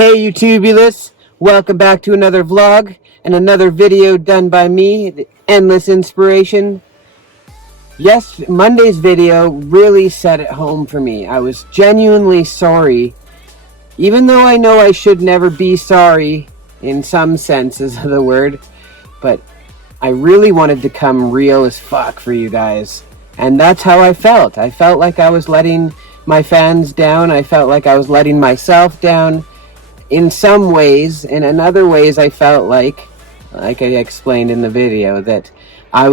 Hey YouTubulous, welcome back to another vlog and another video done by me, the Endless Inspiration. Yes, Monday's video really set it home for me. I was genuinely sorry, even though I know I should never be sorry in some senses of the word, but I really wanted to come real as fuck for you guys. And that's how I felt. I felt like I was letting my fans down. I felt like I was letting myself down. In some ways, and in other ways I felt like I explained in the video, that I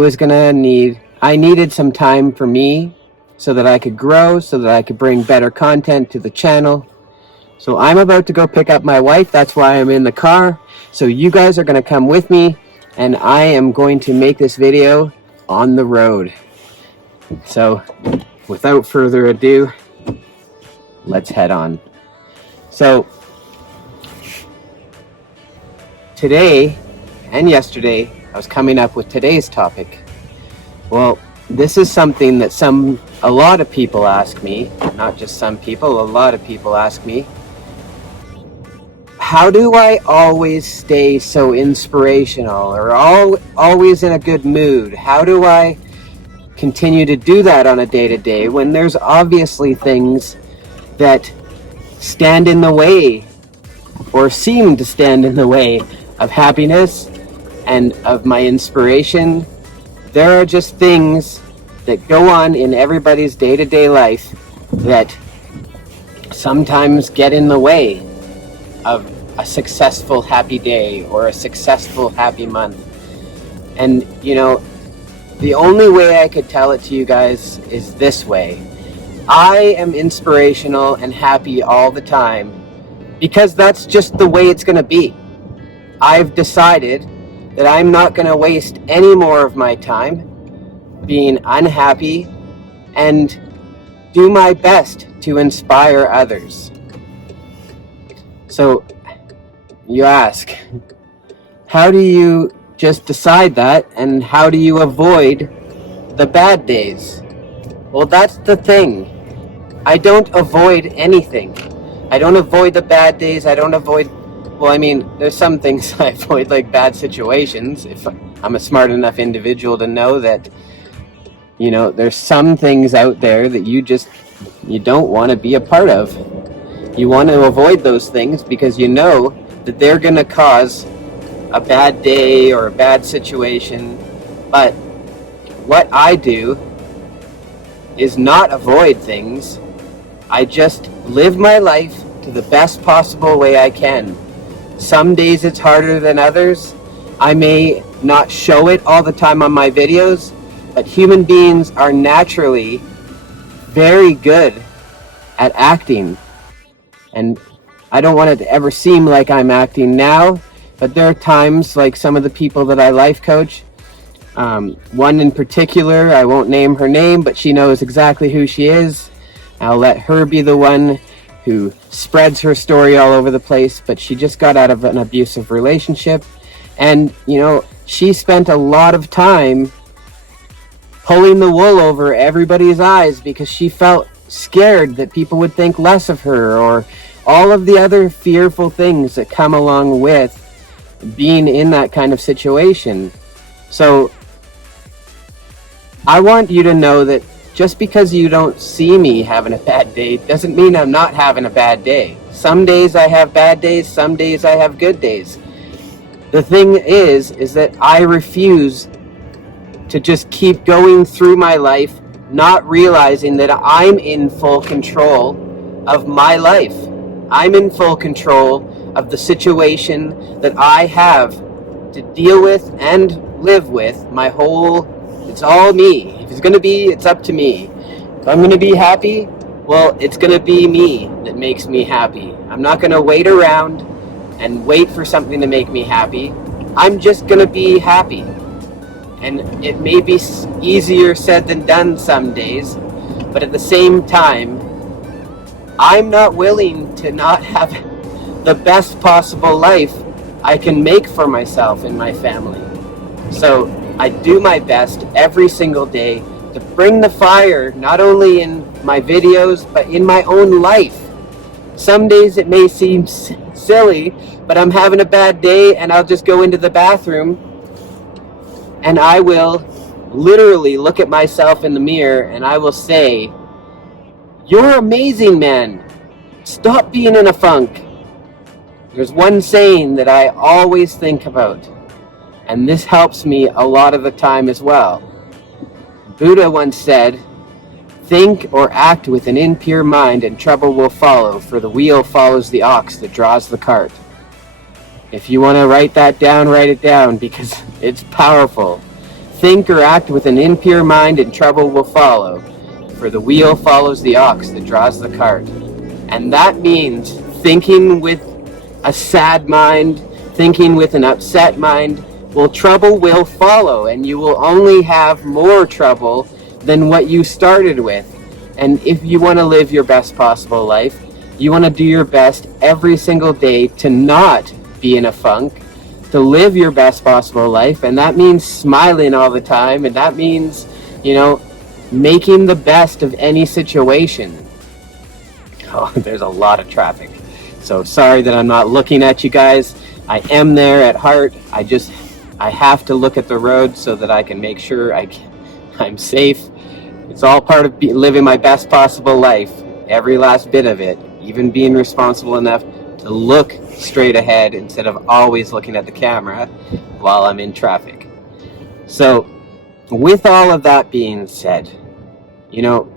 needed some time for me so that I could grow, so that I could bring better content to the channel. So I'm about to go pick up my wife. That's why I'm in the car. So you guys are going to come with me, and I am going to make this video on the road. So without further ado, let's head on. So today and yesterday, I was coming up with today's topic. Well, this is something that a lot of people ask me, not just some people, a lot of people ask me. How do I always stay so inspirational or always in a good mood? How do I continue to do that on a day-to-day when there's obviously things that stand in the way or seem to stand in the way of happiness and of my inspiration? There are just things that go on in everybody's day-to-day life that sometimes get in the way of a successful happy day or a successful happy month. And you know, the only way I could tell it to you guys is this way. I am inspirational and happy all the time because that's just the way it's going to be. I've decided that I'm not going to waste any more of my time being unhappy and do my best to inspire others. So you ask, how do you just decide that, and how do you avoid the bad days? Well, that's the thing. I don't avoid anything. I don't avoid the bad days. Well, I mean, there's some things I avoid, like bad situations, if I'm a smart enough individual to know that, you know, there's some things out there that you don't want to be a part of. You want to avoid those things because you know that they're going to cause a bad day or a bad situation. But what I do is not avoid things. I just live my life to the best possible way I can. Some days it's harder than others. I may not show it all the time on my videos, but human beings are naturally very good at acting. And I don't want it to ever seem like I'm acting now, but there are times, like some of the people that I life coach, one in particular, I won't name her name, but she knows exactly who she is. I'll let her be the one who spreads her story all over the place, but she just got out of an abusive relationship, and you know, she spent a lot of time pulling the wool over everybody's eyes because she felt scared that people would think less of her, or all of the other fearful things that come along with being in that kind of situation. So I want you to know that just because you don't see me having a bad day doesn't mean I'm not having a bad day. Some days I have bad days, some days I have good days. The thing is that I refuse to just keep going through my life not realizing that I'm in full control of my life. I'm in full control of the situation that I have to deal with and live with it's all me. If it's going to be, it's up to me. If I'm going to be happy, well, it's going to be me that makes me happy. I'm not going to wait around and wait for something to make me happy. I'm just going to be happy. And it may be easier said than done some days, but at the same time, I'm not willing to not have the best possible life I can make for myself and my family. So I do my best every single day to bring the fire, not only in my videos, but in my own life. Some days it may seem silly, but I'm having a bad day and I'll just go into the bathroom and I will literally look at myself in the mirror and I will say, "You're amazing, man. Stop being in a funk." There's one saying that I always think about, and this helps me a lot of the time as well. Buddha once said, "Think or act with an impure mind and trouble will follow, for the wheel follows the ox that draws the cart." If you want to write that down, write it down because it's powerful. Think or act with an impure mind and trouble will follow, for the wheel follows the ox that draws the cart. And that means thinking with a sad mind, thinking with an upset mind, well, trouble will follow, and you will only have more trouble than what you started with. And if you want to live your best possible life, you want to do your best every single day to not be in a funk, to live your best possible life, and that means smiling all the time, and that means, making the best of any situation. Oh, there's a lot of traffic. So sorry that I'm not looking at you guys. I am there at heart. I have to look at the road so that I can make sure I'm safe. It's all part of living my best possible life. Every last bit of it. Even being responsible enough to look straight ahead instead of always looking at the camera while I'm in traffic. So, with all of that being said,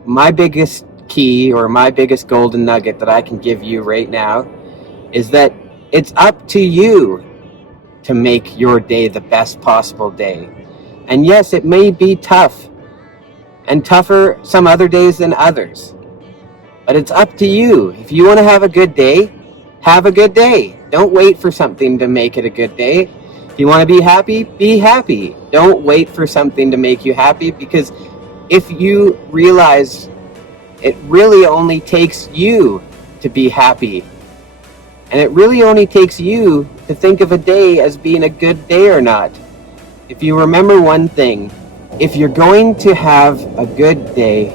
my biggest key or my biggest golden nugget that I can give you right now is that it's up to you to make your day the best possible day. And yes, it may be tough and tougher some other days than others, but it's up to you. If you want to have a good day, have a good day. Don't wait for something to make it a good day. If you want to be happy, be happy. Don't wait for something to make you happy, because if you realize it really only takes you to be happy, and it really only takes you to think of a day as being a good day or not. If you remember one thing, if you're going to have a good day,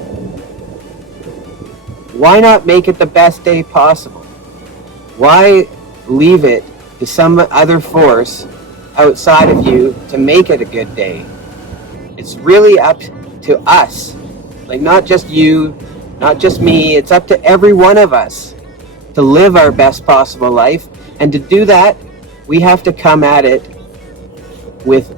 why not make it the best day possible? Why leave it to some other force outside of you to make it a good day? It's really up to us. Like, not just you, not just me, it's up to every one of us to live our best possible life. And to do that, we have to come at it with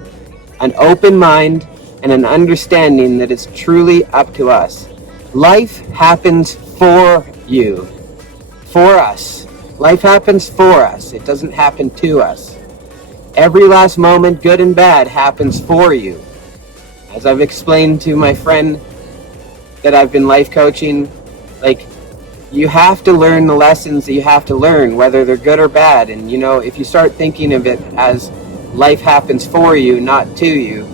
an open mind and an understanding that it's truly up to us. Life happens for you, for us. Life happens for us. It doesn't happen to us. Every last moment, good and bad, happens for you. As I've explained to my friend that I've been life coaching, you have to learn the lessons that you have to learn, whether they're good or bad. And if you start thinking of it as life happens for you, not to you,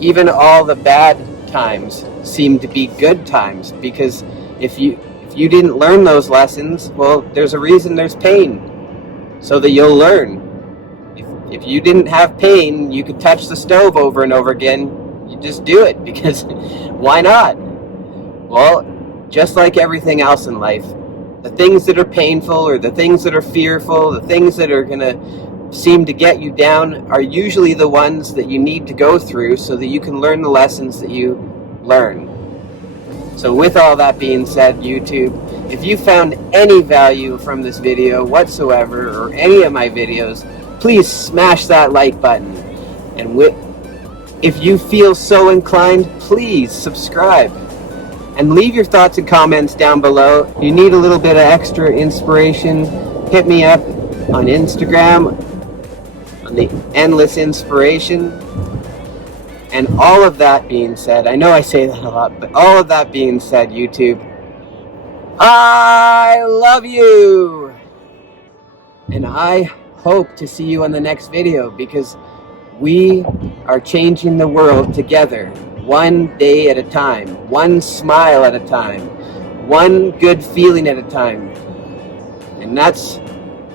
even all the bad times seem to be good times, because if you didn't learn those lessons, well, there's a reason there's pain, so that you'll learn. If you didn't have pain, you could touch the stove over and over again. You just do it, because why not? Well, just like everything else in life, the things that are painful or the things that are fearful, the things that are going to seem to get you down are usually the ones that you need to go through so that you can learn the lessons that you learn. So with all that being said, YouTube, if you found any value from this video whatsoever or any of my videos, please smash that like button. And if you feel so inclined, please subscribe. And leave your thoughts and comments down below. If you need a little bit of extra inspiration, hit me up on Instagram, on the Endless Inspiration. And all of that being said, I know I say that a lot, but all of that being said, YouTube, I love you! And I hope to see you on the next video, because we are changing the world together, one day at a time, one smile at a time, one good feeling at a time. And that's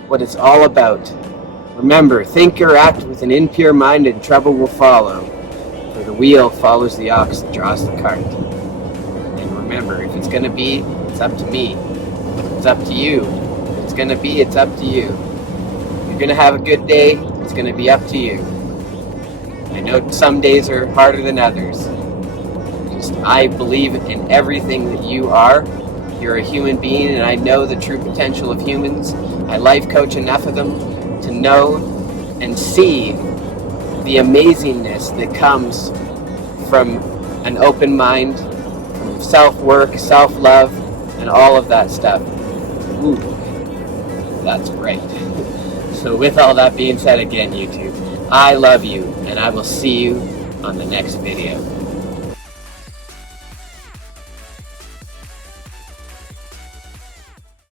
what it's all about. Remember, think or act with an impure mind and trouble will follow, for the wheel follows the ox that draws the cart. And remember, if it's going to be, it's up to me. It's up to you. going to be, it's up to you. You're going to have a good day, it's going to be up to you. I know some days are harder than others. I believe in everything that you are. You're a human being, and I know the true potential of humans. I life coach enough of them to know and see the amazingness that comes from an open mind, from self-work, self-love, and all of that stuff. Ooh, that's right. So with all that being said again, YouTube, I love you, and I will see you on the next video.